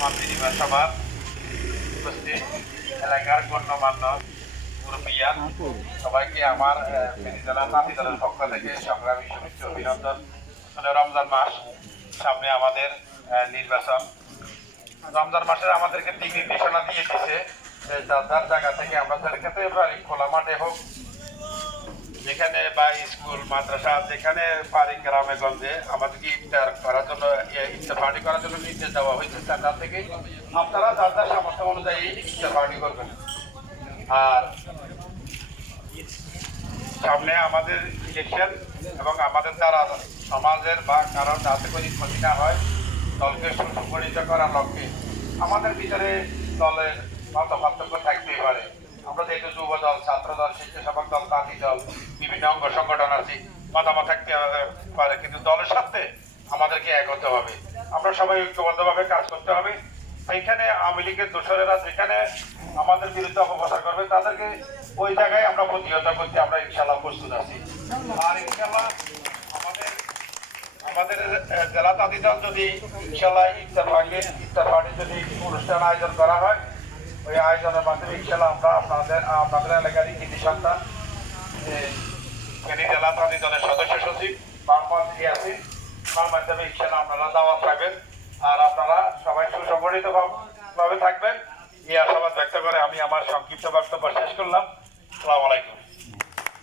মন্ত্রীনিবাস সভার উপস্থিত এলাকার গণ্যমান্য মুরব্বিয়ান সবাইকে আমার জেলা নাতি দলের পক্ষ থেকে সংগ্রামী শুভেচ্ছা অভিনন্দন। রমজান মাস সামনে আমাদের নির্বাচন। রমজান মাসে আমাদেরকে দিক নির্দেশনা দিয়ে দিচ্ছে যার জায়গা থেকে আমরা খেতে পারি, খোলা মাঠে হোক, যেখানে বা স্কুল মাদ্রাসা যেখানে পারি, গ্রামে গঞ্জে আমাদেরকে ইফতার করার জন্য ইফতার পার্টি করার জন্য নির্দেশ দেওয়া হয়েছে। তার থেকে আপনারা যার যার সামর্থ্য অনুযায়ী ইফতার পার্টি করবেন। আর সামনে আমাদের ইলেকশন এবং আমাদের দ্বারা সমাজের বা কারণ যাতে করে ক্ষতি না হয়, দলকে সুসংগঠিত করার লক্ষ্যে আমাদের ভিতরে দলের মত পার্থক্য থাকতেই পারে। আমরা যেহেতু যুব দল, ছাত্র দল, স্বেচ্ছাসেবক দল, তাঁতি দল, বিভিন্ন অঙ্গ সংগঠন আছে, মতামত থাকতে পারে, কিন্তু দলের সাথে আমাদেরকে এক হতে হবে। আমরা সবাই ঐক্যবদ্ধভাবে কাজ করতে হবে। সেইখানে আওয়ামী লীগের দোসরেরা যেখানে আমাদের বিরুদ্ধে অপপ্রচার করবে তাদেরকে ওই জায়গায় আমরা প্রতিহত করতে আমরা ইনশাল্লাহ প্রস্তুত আছি। আর ইনশাল্লাহ আমাদের জেলা তাঁতি দল যদি ইনশাল্লাহ ইফতার পার্টি যদি অনুষ্ঠান আয়োজন করা হয়, ওই আয়োজনের মাধ্যমে ইনশাল্লাহ আমরা আপনাদের এলাকারই কৃতি সন্তান জেলা তাঁতি দলের সদস্য সচিব বামপন্থী আছে, তার মাধ্যমে ইনশাল্লাহ আপনারা দাওয়াত পাবেন। আর আপনারা সবাই সুসংগঠিত ভাবে থাকবেন, এই আশাবাদ ব্যক্ত করে আমি আমার সংক্ষিপ্ত বক্তব্য শেষ করলাম। আসসালামু আলাইকুম।